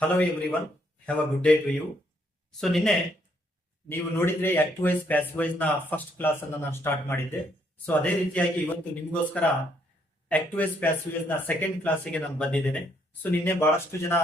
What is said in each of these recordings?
Hello everyone, have a good day to you. So ನಿನ್ನೆ ನೀವು ನೋಡಿದ್ರೆ ಆಕ್ಟಿವ್ ವೈಸ್ ಪ್ಯಾಸಿವ್ ವೈಸ್ ನ first class ಅನ್ನ ನಾನು ಸ್ಟಾರ್ಟ್ ಮಾಡಿದ್ದೆ. ಸೊ ಅದೇ ರೀತಿಯಾಗಿ ಇವತ್ತು ನಿಮಗೋಸ್ಕರ ಆಕ್ಟಿವ್ ವೈಸ್ ಪ್ಯಾಸಿವ್ ವೈಸ್ ನ ಸೆಕೆಂಡ್ ಕ್ಲಾಸಿಗೆ ನಾನು ಬಂದಿದ್ದೇನೆ. ಸೊ ನಿನ್ನೆ ಬಹಳಷ್ಟು ಜನ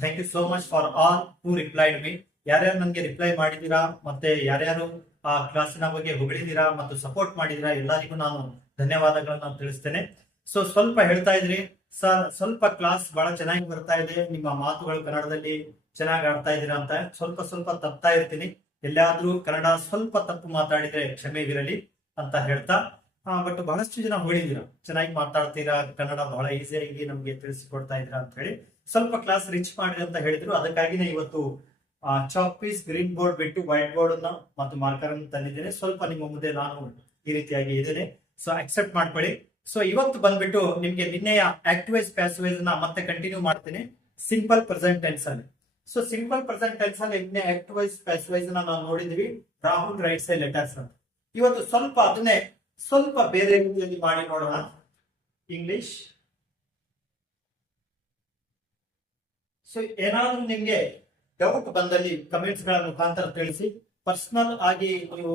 thank you so much for all who replied me. ಯಾರ್ಯಾರು ನನಗೆ ರಿಪ್ಲೈ ಮಾಡಿದೀರಾ ಮತ್ತೆ ಯಾರ್ಯಾರು ಆ ಕ್ಲಾಸಿನ ಬಗ್ಗೆ ಹೊಗಳಿದೀರಾ ಮತ್ತು ಸಪೋರ್ಟ್ ಮಾಡಿದೀರಾ ಎಲ್ಲರಿಗೂ ನಾನು ಧನ್ಯವಾದಗಳನ್ನು ತಿಳಿಸ್ತೇನೆ. ಸೊ ಸ್ವಲ್ಪ ಹೇಳ್ತಾ ಇದ್ರಿ ಸರ್, ಸ್ವಲ್ಪ ಕ್ಲಾಸ್ ಬಹಳ ಚೆನ್ನಾಗಿ ಬರ್ತಾ ಇದೆ, ನಿಮ್ಮ ಮಾತುಗಳು ಕನ್ನಡದಲ್ಲಿ ಚೆನ್ನಾಗಿ ಆಡ್ತಾ ಇದ್ದೀರಾ ಅಂತ. ಸ್ವಲ್ಪ ಸ್ವಲ್ಪ ತಪ್ತಾ ಇರ್ತೀನಿ, ಎಲ್ಲಾದ್ರೂ ಕನ್ನಡ ಸ್ವಲ್ಪ ತಪ್ಪು ಮಾತಾಡಿದ್ರೆ ಕ್ಷಮೆಗಿರಲಿ ಅಂತ ಹೇಳ್ತಾ, ಬಟ್ ಬಹಳಷ್ಟು ಜನ ಹೊಗಳಿದ್ದೀರಾ, ಚೆನ್ನಾಗಿ ಮಾತಾಡ್ತೀರಾ, ಕನ್ನಡ ಬಹಳ ಈಸಿಯಾಗಿ ನಮ್ಗೆ ತಿಳಿಸಿಕೊಡ್ತಾ ಇದ್ದೀರಾ ಅಂತ ಹೇಳಿ ಸ್ವಲ್ಪ ಕ್ಲಾಸ್ ರಿಚ್ ಮಾಡಿ ಅಂತ ಹೇಳಿದ್ರು. ಅದಕ್ಕಾಗಿನೇ ಇವತ್ತು ಚಾಕ್ ಪೀಸ್ ಗ್ರೀನ್ ಬೋರ್ಡ್ ಬಿಟ್ಟು ವೈಟ್ ಬೋರ್ಡ್ ಅನ್ನ ಮತ್ತು ಮಾರ್ಕರ್ ಅನ್ನು ತಂದಿದ್ದೇನೆ. ಸ್ವಲ್ಪ ನಿಮ್ಮ ಮುಂದೆ ನಾನು ಈ ರೀತಿಯಾಗಿ ಇದ್ದೇನೆ, ಸೊ ಅಕ್ಸೆಪ್ಟ್ ಮಾಡ್ಕೊಳ್ಳಿ. ಸೊ ಇವತ್ತು ಬಂದ್ಬಿಟ್ಟು ನಿಮ್ಗೆ ನಿನ್ನೆಯ ಆಕ್ಟಿವ್ ವೈಸ್ ಪ್ಯಾಸಿವ್ ವೈಸ್ ನ ಮತ್ತೆ ಕಂಟಿನ್ಯೂ ಮಾಡ್ತೀನಿ ಸಿಂಪಲ್ ಪ್ರೆಸೆಂಟ್ ಟೆನ್ಸ್ ಅಲ್ಲಿ. ಸೊ ಸಿಂಪಲ್ ಪ್ರೆಸೆಂಟ್ ಟೆನ್ಸ್ ಅಲ್ಲಿ ನಿನ್ನೆ ಆಕ್ಟಿವ್ ವೈಸ್ ಪ್ಯಾಸಿವ್ ವೈಸ್ ನ ನಾವು ನೋಡಿದ್ವಿ, ರಾಹುಲ್ ರೈಟ್ಸ್ ಎ ಲೆಟರ್ಸ್ ಅಂತ. ಇವತ್ತು ಸ್ವಲ್ಪ ಅದನ್ನೇ ಸ್ವಲ್ಪ ಬೇರೆ ರೀತಿಯಲ್ಲಿ ಮಾಡಿ ನೋಡೋಣ. ಇಂಗ್ಲಿಷ್. ಸೊ ಏನಾದ್ರೂ ನಿಮ್ಗೆ ಡೌಟ್ ಬಂದಲ್ಲಿ ಕಮೆಂಟ್ಸ್ ಗಳ ಮುಖಾಂತರ ತಿಳಿಸಿ. ಪರ್ಸನಲ್ ಆಗಿ ನೀವು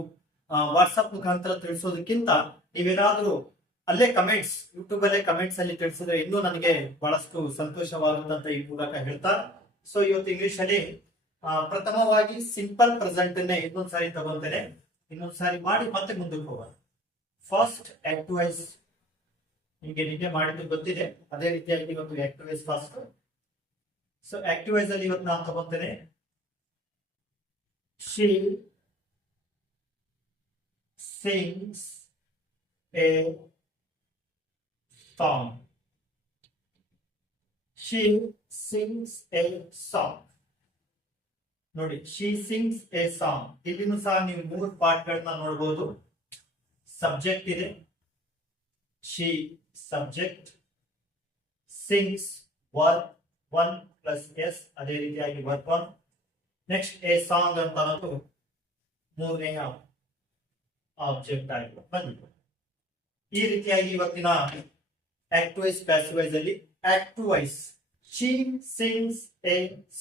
ವಾಟ್ಸ್ಆಪ್ ಮುಖಾಂತರ ತಿಳಿಸೋದಕ್ಕಿಂತ ನೀವೇನಾದ್ರೂ ಅಲ್ಲೇ ಕಮೆಂಟ್ಸ್, ಯೂಟ್ಯೂಬ್ ಅಲ್ಲೇ ಕಮೆಂಟ್ಸ್ ಅಲ್ಲಿ ತಿಳಿಸಿದ್ರೆ ಇನ್ನೂ ನನಗೆ ಬಹಳಷ್ಟು ಸಂತೋಷವಾಗುತ್ತಂತ ಈ ಮೂಲಕ ಹೇಳ್ತಾ. ಸೊ ಇವತ್ತು ಇಂಗ್ಲಿಷ್ ಅಲ್ಲಿ ಪ್ರಥಮವಾಗಿ ಸಿಂಪಲ್ ಪ್ರೆಸೆಂಟ್ ಅನ್ನೇ ಇನ್ನೊಂದ್ಸಾರಿ ತಗೊಂತೇನೆ, ಇನ್ನೊಂದ್ಸಾರಿ ಮಾಡಿ ಮತ್ತೆ ಮುಂದಕ್ಕೆ ಹೋಗೋಣ. ಫಸ್ಟ್ ಆಕ್ಟಿವ್ ವೈಸ್ ನಿಮಗೆ ನಿನ್ನೆ ಮಾಡಿದ್ದು ಗೊತ್ತಿದೆ, ಅದೇ ರೀತಿಯಾಗಿ ಇವತ್ತು active voice first. So active voice ಅಲ್ಲಿ ಇವತ್ತು ನಾನು ತಗೊಂತೇನೆ she sings a song. She sings a song. ನೋಡಿ, she sings a song. ಇಲ್ಲಿನೂ ಸಹ ನೀವು ಮೂರು ಪಾರ್ಟ್ ಗಳನ್ನ ನೋಡಬಹುದು. ಸಬ್ಜೆಕ್ಟ್ ಇದೆ, she subject, sings verb 1 plus S, ಅದೇ ರೀತಿಯಾಗಿ ವರ್ಬ್ 1. ನೆಕ್ಸ್ಟ್ ಎ ಸಾಂಗ್ ಅಂತ ಅನ್ನೋದು ಮೂರನೆಯ ಆಬ್ಜೆಕ್ಟ್ ಆಗಿ ಬಂದಿದೆ. ಈ ರೀತಿಯಾಗಿ ಇವತ್ತಿನ ಆಕ್ಟಿವ್ ವೈಸ್ ಪ್ಯಾಸಿವ್ ವೈಸ್ ಅಲ್ಲಿ active voice she sings a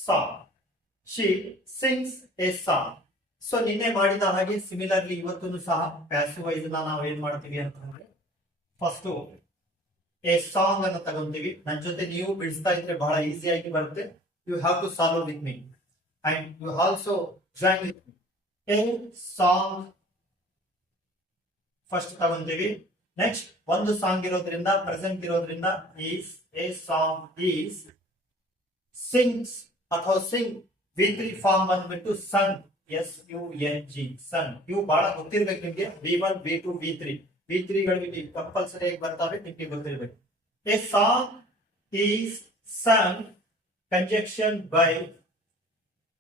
song, she sings a song. So ನಿನ್ನೆ ಮಾಡಿದ ಹಾಗೆ ಸಿಮಿಲರ್ಲಿ ಇವತ್ತು ಸಹ ಪ್ಯಾಸಿವ್ ವೈಸ್ ನಾವು ಏನ್ ಮಾಡ್ತೀವಿ ಅಂತಂದ್ರೆ ಫಸ್ಟ್ ಎ ಸಾಂಗ್ ಅನ್ನ ತಗೊಂತೀವಿ. ನನ್ನ ಜೊತೆ ನೀವು ಬಿಡಿಸ್ತಾ ಇದ್ರೆ ಬಹಳ ಈಸಿಯಾಗಿ ಬರುತ್ತೆ. You have to solve with me and you also join with me. A song first ತಗೊಂತೀವಿ. ನೆಕ್ಸ್ಟ್ ಒಂದು ಸಾಂಗ್ ಇರೋದ್ರಿಂದ ಪ್ರೆಸೆಂಟ್ ಇರೋದ್ರಿಂದ is, a song is, sings ಅಥವಾ ಸಿಂಗ್ ವಿ3 ಫಾರ್ಮ್ ಬಂದ್ಬಿಟ್ಟು ಸನ್, SUNG ಸನ್. ಇವು ಬಹಳ ಗೊತ್ತಿರ್ಬೇಕು ನಿಮ್ಗೆ. V1 V2 V3 ಗಳು ಇಲ್ಲಿ ಕಂಪಲ್ಸರಿ ಆಗಿ ಬರ್ತಾವೆ, ನಿಮ್ಗೆ ಗೊತ್ತಿರ್ಬೇಕು. A song is sung conjunction by,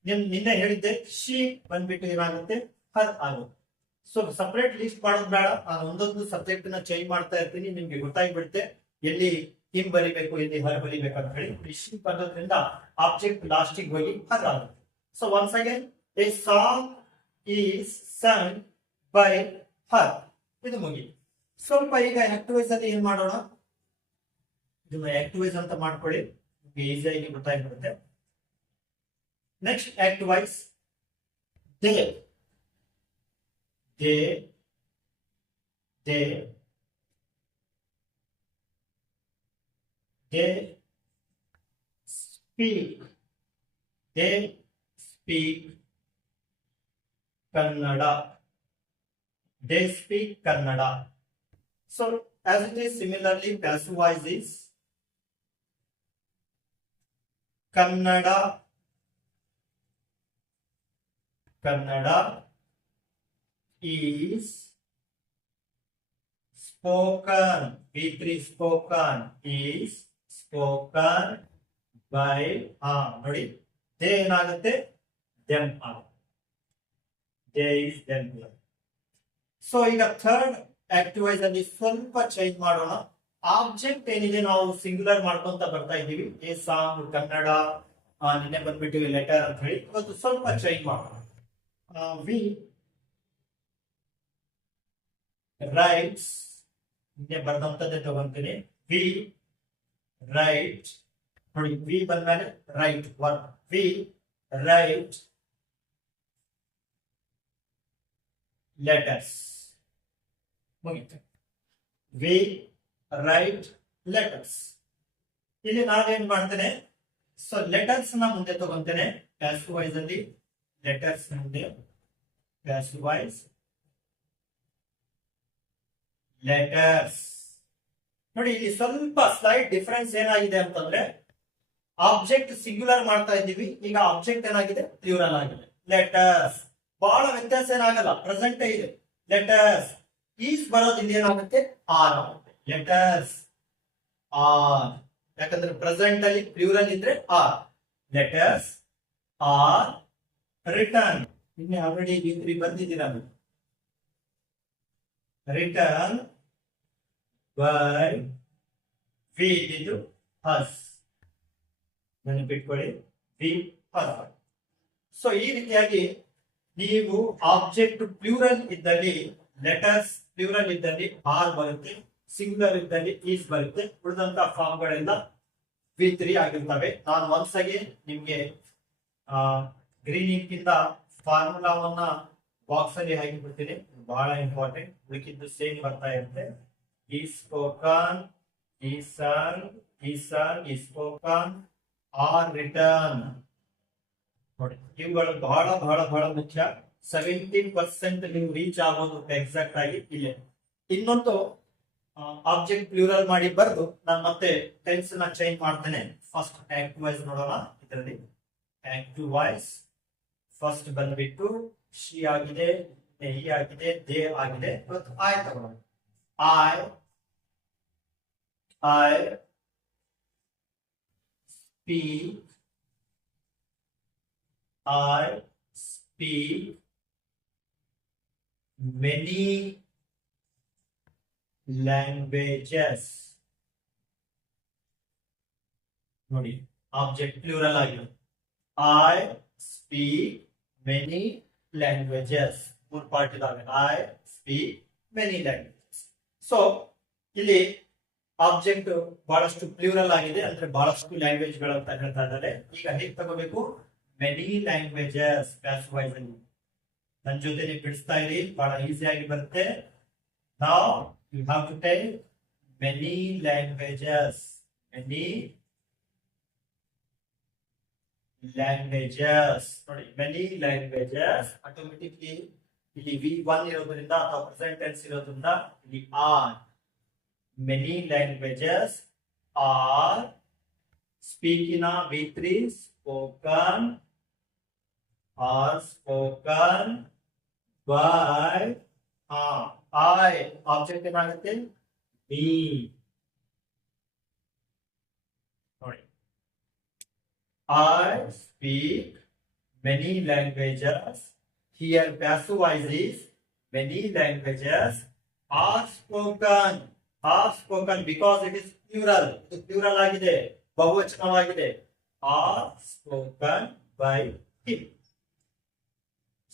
ನಿನ್ನೆ ಹೇಳಿದ್ದೆ ಶಿ ಬಂದ್ಬಿಟ್ಟು ಏನಾಗುತ್ತೆ ಹರ್ ಆಗುತ್ತೆ. ಸೊ ಸಪರೇಟ್ ಲಿಸ್ಟ್ ಮಾಡೋದು ಬೇಡ, ನಾನು ಒಂದೊಂದು ಸಬ್ಜೆಕ್ಟ್ ನ ಚೇಂಜ್ ಮಾಡ್ತಾ ಇರ್ತೀನಿ, ನಿಮ್ಗೆ ಗೊತ್ತಾಗ್ಬಿಡುತ್ತೆ ಎಲ್ಲಿ ಹಿಮ್ ಬರಿಬೇಕು ಎಲ್ಲಿ ಹರ್ ಬರಿಬೇಕು ಅಂತ ಹೇಳಿ. ಲಿಸ್ಟ್ ಬರೋದ್ರಿಂದ ಆಬ್ಜೆಕ್ಟ್ ಲಾಸ್ಟಿಗೆ ಹೋಗಿ ಹರ್ ಆಗುತ್ತೆ. So once again a song is sung by her, ಇದು ಮುಗಿ. ಸ್ವಲ್ಪ ಈಗ ಆಕ್ಟಿವ್ ವೈಸ್ ಅಲ್ಲಿ ಏನ್ ಮಾಡೋಣ, ಇದನ್ನ ಆಕ್ಟಿವ್ ವೈಸ್ ಅಂತ ಮಾಡ್ಕೊಳ್ಳಿ, ನಿಮ್ಗೆ ಈಸಿಯಾಗಿ ಗೊತ್ತಾಗ್ಬಿಡುತ್ತೆ. Next active voice they, they speak kannada, they speak kannada. So as it is, similarly passive voice is kannada is spoken, V3 spoken is spoken by, ನೋಡಿ ದೇ ಏನಾಗುತ್ತೆ ದೆಮ್ ಆಗುತ್ತೆ, ದೇ ಇಸ್ ದೆಮ್. ಸೊ ಈಗ third active voice ಅಲ್ಲಿ ಸ್ವಲ್ಪ change ಮಾಡೋಣ. Object ಏನಿದೆ ನಾವು singular ಮಾಡ್ಕೊಂತ ಬರ್ತಾ ಇದ್ದೀವಿ. ಎ ಸಾಂಗ್ ಕನ್ನಡ, ನಿನ್ನೆ ಬಂದ್ಬಿಟ್ಟು ಲೆಟರ್ ಅಂತ ಹೇಳಿ. ಇವತ್ತು ಸ್ವಲ್ಪ ಚೇಂಜ್ ಮಾಡೋಣ. ವಿ ರೈಟ್ಸ್, ನಿನ್ನೆ ಬರ್ದಂತದ್ದೇ ತಗೊಂತೀನಿ. ವಿ ರೈಟ್ ನೋಡಿ ವಿ ಬಂದ್ಮೇಲೆ write work, we write letters, ಮುಗಿತು. We write letters. ಇಲ್ಲಿ ನಾನೇನ್ ಮಾಡ್ತೇನೆ, ಸೊ ಲೆಟರ್ಸ್ ನ ಮುಂದೆ ತಗೊಂತೇನೆ ಪ್ಯಾಸಿವ್ ವಾಯ್ಸ್ ಅಲ್ಲಿ, ಲೆಟರ್ಸ್ ಮುಂದೆ ಪ್ಯಾಸಿವ್ ವಾಯ್ಸ್ ಲೆಟರ್ಸ್. ನೋಡಿ ಇಲ್ಲಿ ಸ್ವಲ್ಪ ಸ್ಲೈಟ್ ಡಿಫರೆನ್ಸ್ ಏನಾಗಿದೆ ಅಂತಂದ್ರೆ, ಆಬ್ಜೆಕ್ಟ್ ಸಿಂಗ್ಯುಲರ್ ಮಾಡ್ತಾ ಇದ್ದೀವಿ, ಈಗ ಆಬ್ಜೆಕ್ಟ್ ಏನಾಗಿದೆ ಪ್ಲೂರಲ್ ಆಗಿದೆ. ಲೆಟರ್ಸ್ ಬಹಳ ವ್ಯತ್ಯಾಸ ಏನಾಗಲ್ಲ, ಪ್ರೆಸೆಂಟ್ ಇದೆ. ಲೆಟರ್ಸ್ ಈಸ್ ಬರೋದು ಇಲ್ಲಿ ಏನಾಗುತ್ತೆ ಆರ್ ಆಗುತ್ತೆ. ಲೆಟರ್ಸ್ ಆರ್, ಯಾಕಂದ್ರೆ ಪ್ರೆಸೆಂಟ್ ಅಲ್ಲಿ ಪ್ಲೂರಲ್ ಇದ್ರೆ ಆರ್. ಲೆಟರ್ಸ್ ಆರ್ ರಿಟರ್ನ್, ನಿನ್ನೆ ಆಲ್ರೆಡಿ V3 ಬಂದಿದ್ದೀರಾ, ರಿಟರ್ನ್ ಬೈ ವಿ ಇದು ಹಸ್, ನೆನಪಿಟ್ಕೊಳ್ಳಿ ವಿ ಹಸ್. ಸೊ ಈ ರೀತಿಯಾಗಿ ನೀವು ಆಬ್ಜೆಕ್ಟ್ ಪ್ಲೂರಲ್ ಇದ್ದಲ್ಲಿ ಲೆಟರ್ಸ್, ಪ್ಲೂರಲ್ ಇದ್ದಲ್ಲಿ ಆರ್ ಬರುತ್ತೆ, ಸಿಂಗ್ಯುಲರ್ ಇದ್ದಲ್ಲಿ ಈಸ್ ಬರುತ್ತೆ. ಉಳಿದಂತ ಫಾರ್ಮ್ ಗಳೆಲ್ಲ V3 ಆಗಿರ್ತವೆ. ನಾನು ಒಂದ್ಸಗಿ ನಿಮ್ಗೆ ಗ್ರೀನ್ ಇಂಕ್ ಇಂದ ಫಾರ್ಮುಲಾವನ್ನ ಬಾಕ್ಸ್ ಅಲ್ಲಿ ಹಾಕಿ ಬಿಡ್ತೀನಿ, ಬಹಳ ಇಂಪಾರ್ಟೆಂಟ್. ಉಳಿಕಿದ್ದು ಸೇಮ್ ಬರ್ತಾ ಇರುತ್ತೆ. ಈ ಸ್ಪೋಕನ್, ಈ ಸನ್, ಈ ಸನ್, ಈ ಸ್ಪೋಕನ್, ಆರ್ ರಿಟರ್ನ್. ನೋಡಿ ಇವುಗಳು ಬಹಳ ಬಹಳ ಬಹಳ ಮುಖ್ಯ. 17% ನೀವು ರೀಚ್ ಆಗೋದು ಎಕ್ಸಾಕ್ಟ್ ಆಗಿ ಇಲ್ಲೇ. ಇನ್ನೊಂದು ಆಬ್ಜೆಕ್ಟ್ ಪ್ಲೂರಲ್ ಮಾಡಿ ಬರೆದು ನಾನು ಮತ್ತೆ ಟೆನ್ಸ್ ನ ಚೇಂಜ್ ಮಾಡ್ತೇನೆ. ಫಸ್ಟ್ ಆಕ್ಟಿವ್ ವಾಯ್ಸ್ ನೋಡೋಣ. ಇದರಲ್ಲಿ ಆಕ್ಟಿವ್ ವಾಯ್ಸ್ ಫಸ್ಟ್ ಬಂದ್ಬಿಟ್ಟು ಶಿ ಆಗಿದೆ, ಹಿ ಆಗಿದೆ, ದೇ ಆಗಿದೆ. ಇವತ್ತು ಐ ತಗೊಳ್ಳೋಣ. I speak, I speak many languages. ನೋಡಿ ಆಬ್ಜೆಕ್ಟ್ ಪ್ಲೂರಲ್ ಆಗಿದೆ. I speak many languages. ಮೂರು ಪಾರ್ಟ್ ಇದಾವೆ. I speak many languages. So ಇಲ್ಲಿ ಆಬ್ಜೆಕ್ಟ್ ಬಹಳಷ್ಟು ಪ್ಲೂರಲ್ ಆಗಿದೆ, ಅಂದ್ರೆ ಬಹಳಷ್ಟು ಲ್ಯಾಂಗ್ವೇಜ್ ಗಳು ಅಂತ ಹೇಳ್ತಾ ಇದ್ದಾರೆ. ಈಗ ಹೇಗೆ ತಗೋಬೇಕು, ಮೆನಿ ಲ್ಯಾಂಗ್ವೇಜಸ್ ಪ್ಯಾಸಿವ್ ವಾಯ್ಸ್ ಅಲ್ಲಿ. ನನ್ನ ಜೊತೆ ನೀವು ಬಿಡಿಸ್ತಾ ಇರಿ, ಬಹಳ ಈಸಿ ಆಗಿ ಬರುತ್ತೆ. Now you have to take many languages, many languages. ನೋಡಿ ಮೆನಿ ಲ್ಯಾಂಗ್ವೇಜಸ್ ಆಟೋಮೆಟಿಕ್ಲಿ ಇಲ್ಲಿ V1 ಇರೋದ್ರಿಂದ ಅಥವಾ ಪ್ರೆಸೆಂಟ್ ಟೆನ್ಸ್ ಇರೋದ್ರಿಂದ ಇಲ್ಲಿ are. Many languages are speaking V3 spoken or spoken by I. Object ಏನಾಗುತ್ತೆ me. ನೋಡಿ I speak many languages. Here passive voice is many languages are spoken. Are spoken because it is plural. ಇದು plural ಆಗಿದೆ, ಬಹುವಚನವಾಗಿದೆ. Are spoken by him.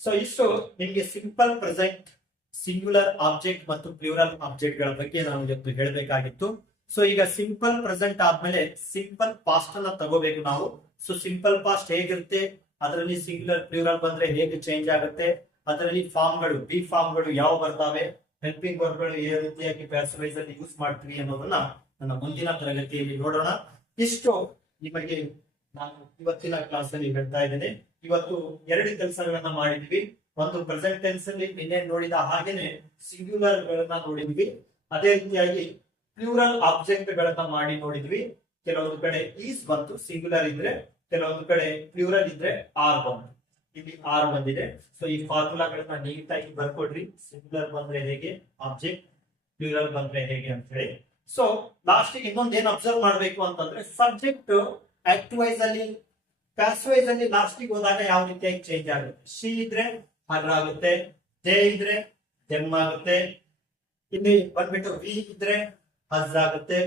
So ಇಷ್ಟು ನಿಮಗೆ simple present, singular object ಮತ್ತು plural object ಗಳ ಬಗ್ಗೆ ನಾನು ಇವತ್ತು ಹೇಳಬೇಕಾಗಿತ್ತು. ಸೊ ಈಗ ಸಿಂಪಲ್ ಪ್ರೆಸೆಂಟ್ ಆದ್ಮೇಲೆ ಸಿಂಪಲ್ ಪಾಸ್ಟ್ ಅನ್ನ ತಗೋಬೇಕು ನಾವು. ಸೊ ಸಿಂಪಲ್ ಪಾಸ್ಟ್ ಹೇಗಿರುತ್ತೆ, ಅದರಲ್ಲಿ ಸಿಂಗ್ಯುಲರ್ ಪ್ಲೂರಲ್ ಬಂದ್ರೆ ಹೇಗೆ ಚೇಂಜ್ ಆಗುತ್ತೆ, ಅದರಲ್ಲಿ ಫಾರ್ಮ್ ಗಳು, ಬಿ ಫಾರ್ಮ್ ಗಳು ಯಾವ ಬರ್ತಾವೆ, ಹೆಲ್ಪಿಂಗ್ ವರ್ಬ್ ಗಳು ಯಾವ ರೀತಿಯಾಗಿ ಪ್ಯಾಸಿವ್ ವಾಯ್ಸ್ ಅಲ್ಲಿ ಯೂಸ್ ಮಾಡ್ತೀವಿ ಅನ್ನೋದನ್ನ ನನ್ನ ಮುಂದಿನ ತರಗತಿಯಲ್ಲಿ ನೋಡೋಣ. ಇಷ್ಟು ನಿಮಗೆ ನಾನು ಇವತ್ತಿನ ಕ್ಲಾಸ್ ಅಲ್ಲಿ ಹೇಳ್ತಾ ಇದ್ದೇನೆ. ಇವತ್ತು 2 ಕೆಲಸಗಳನ್ನ ಮಾಡಿದ್ವಿ. ಒಂದು ಪ್ರೆಸೆಂಟ್ ಟೆನ್ಸ್ ಅಲ್ಲಿ ನಿನ್ನೆ ನೋಡಿದ ಹಾಗೇನೆ ಸಿಂಗ್ಯುಲರ್ ಗಳನ್ನ ನೋಡಿದ್ವಿ. ಅದೇ ರೀತಿಯಾಗಿ ಪ್ಲೂರಲ್ ಆಬ್ಜೆಕ್ಟ್ ಗಳನ್ನ ಮಾಡಿ ನೋಡಿದ್ವಿ. ಕೆಲವೊಂದು ಕಡೆ ಈಸ್ ಬಂತು ಸಿಂಗ್ಯುಲರ್ ಇದ್ರೆ, ಕೆಲವೊಂದು ಕಡೆ ಪ್ಲೂರಲ್ ಇದ್ರೆ ಆರ್ ಬಂತು. ಇಲ್ಲಿ ಆರ್ ಬಂದಿದೆ. ಸೊ ಈ ಫಾರ್ಮುಲಾಗಳನ್ನ ನೀಟಾಗಿ ಬರ್ಕೊಡ್ರಿ. ಸಿಂಗ್ಯುಲರ್ ಬಂದ್ರೆ ಹೇಗೆ, ಆಬ್ಜೆಕ್ಟ್, ಪ್ಲೂರಲ್ ಬಂದ್ರೆ ಹೇಗೆ ಅಂತ ಹೇಳಿ. ಸೊ ಲಾಸ್ಟ್ ಇನ್ನೊಂದು ಏನ್ ಅಬ್ಸರ್ವ್ ಮಾಡ್ಬೇಕು ಅಂತಂದ್ರೆ, ಸಬ್ಜೆಕ್ಟ್ ಆಕ್ಟಿವ್ ವೈಸ್ ಅಲ್ಲಿ, ಪ್ಯಾಸಿವ್ ವೈಸ್ ಅಲ್ಲಿ ಲಾಸ್ಟಿಗೆ ಹೋದಾಗ ಯಾವ ರೀತಿಯಾಗಿ ಚೇಂಜ್ ಆಗುತ್ತೆ. ಶಿ ಇದ್ರೆ ಹರ್ ಆಗುತ್ತೆ, ದೇ ಇದ್ರೆ ದೆಮ್ ಆಗುತ್ತೆ, ಇಲ್ಲಿ ಬಂದ್ಬಿಟ್ಟು ವಿ ಇದ್ರೆ ಹಸ್ ಆಗುತ್ತೆ,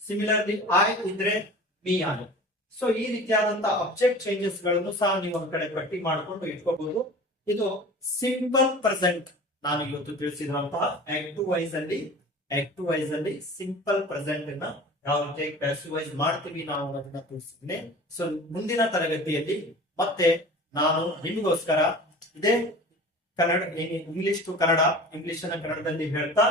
ಸಿಮಿಲರ್ಲಿ ಐ ಇದ್ರೆ ಮೀ ಆಗುತ್ತೆ. ಸೊ ಈ ರೀತಿಯಾದಂತಹ ಅಬ್ಜೆಕ್ಟ್ ಚೇಂಜಸ್ ಗಳನ್ನು ಸಹ ನೀವು ಒಂದ್ ಕಡೆ ಪಟ್ಟಿ ಮಾಡ್ಕೊಂಡು ಇಟ್ಕೋಬಹುದು. ಇದು ಸಿಂಪಲ್ ಪ್ರೆಸೆಂಟ್ ನಾನು ಇವತ್ತು ತಿಳಿಸಿರುವಂತಹ ಆಕ್ಟಿವ್ ವೈಸ್ ಅಲ್ಲಿ ಸಿಂಪಲ್ ಪ್ರೆಸೆಂಟ್ ಅನ್ನ ಯಾವ ರೀತಿ ಪ್ಯಾಸಿವ್ ವಾಯ್ಸ್ ಮಾಡ್ತೀವಿ ನಾವು ಅನ್ನೋದನ್ನ ತೋರಿಸ್ತೀನಿ. ಸೊ ಮುಂದಿನ ತರಗತಿಯಲ್ಲಿ ಮತ್ತೆ ನಾನು ನಿಮಗೋಸ್ಕರ ಇದೇ Kannada English to Kannada, English ಅನ್ನ ಕನ್ನಡದಲ್ಲಿ ಹೇಳ್ತಾ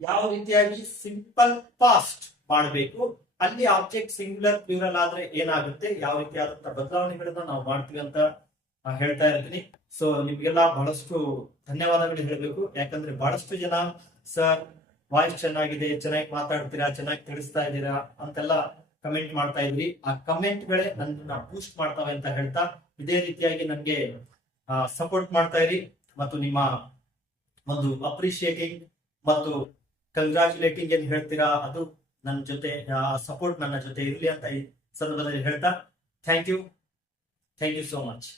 ಯಾವ ರೀತಿಯಾಗಿ ಸಿಂಪಲ್ ಪಾಸ್ಟ್ ಮಾಡಬೇಕು, ಅಲ್ಲಿ ಆಬ್ಜೆಕ್ಟ್ ಸಿಂಗ್ಯುಲರ್ ಪ್ಲೂರಲ್ ಆದ್ರೆ ಏನಾಗುತ್ತೆ, ಯಾವ ರೀತಿಯಾದಂತಹ ಬದಲಾವಣೆಗಳನ್ನ ನಾವು ಮಾಡ್ತೀವಿ ಅಂತ ಹೇಳ್ತಾ ಇರ್ತೀನಿ. ಸೊ ನಿಮ್ಗೆಲ್ಲ ಬಹಳಷ್ಟು ಧನ್ಯವಾದಗಳು ಹೇಳಬೇಕು. ಯಾಕಂದ್ರೆ ಬಹಳಷ್ಟು ಜನ ಸರ್ ವಾಯ್ಸ್ ಚೆನ್ನಾಗಿದೆ, ಚೆನ್ನಾಗಿ ಮಾತಾಡ್ತೀರಾ, ಚೆನ್ನಾಗಿ ತಿಳಿಸ್ತಾ ಇದ್ದೀರಾ ಅಂತೆಲ್ಲ ಕಮೆಂಟ್ ಮಾಡ್ತಾ ಇದ್ರಿ. ಆ ಕಮೆಂಟ್ ಗಳೇ ನನ್ನ ಬೂಸ್ಟ್ ಮಾಡ್ತಾವೆ ಅಂತ ಹೇಳ್ತಾ ಇದೇ ರೀತಿಯಾಗಿ ನನಗೆ ಸಪೋರ್ಟ್ ಮಾಡ್ತಾ ಇರಿ ಮತ್ತು ನಿಮ್ಮ ಒಂದು ಅಪ್ರಿಶಿಯೇಟಿಂಗ್ ಮತ್ತು ಕಂಗ್ರಾಚುಲೇಟಿಂಗ್ ಏನ್ ಹೇಳ್ತೀರಾ ಅದು ನನ್ನ ಜೊತೆ ಸಪೋರ್ಟ್ ನನ್ನ ಜೊತೆ ಇರಲಿ ಅಂತ ಈ ಸಂದರ್ಭದಲ್ಲಿ ಹೇಳ್ತಾ ಥ್ಯಾಂಕ್ ಯು ಸೋ ಮಚ್.